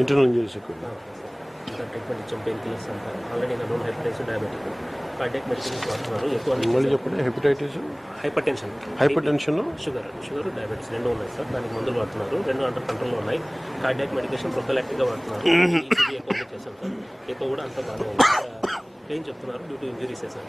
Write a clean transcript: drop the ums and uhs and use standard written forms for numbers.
Internal injuries ఎక్కువ treatment ఇచ్చాం, pain killers అంటారు. ఆల్రెడీ నా known hepatitis, diabetic, cardiac medicines వాడుతున్నారు. ఎక్కువ మళ్ళీ చెప్పండి. Hepatitis, hyper tension, sugar, diabetes రెండు ఉన్నాయి సార్. దానికి మందులు వాడుతున్నారు. రెండు అండర్ కంట్రోల్లో ఉన్నాయి. కార్డియాక్ మెడికేషన్ ప్రొఫైలాక్టిక్గా వాడుతున్నారు. ఈసీజీ ఎక్కువ చేశాం సార్. ఎక్కువ కూడా అంత బాగా ఉంది. ఏం చెప్తున్నారు డ్యూ టు ఇంజరీసే సార్.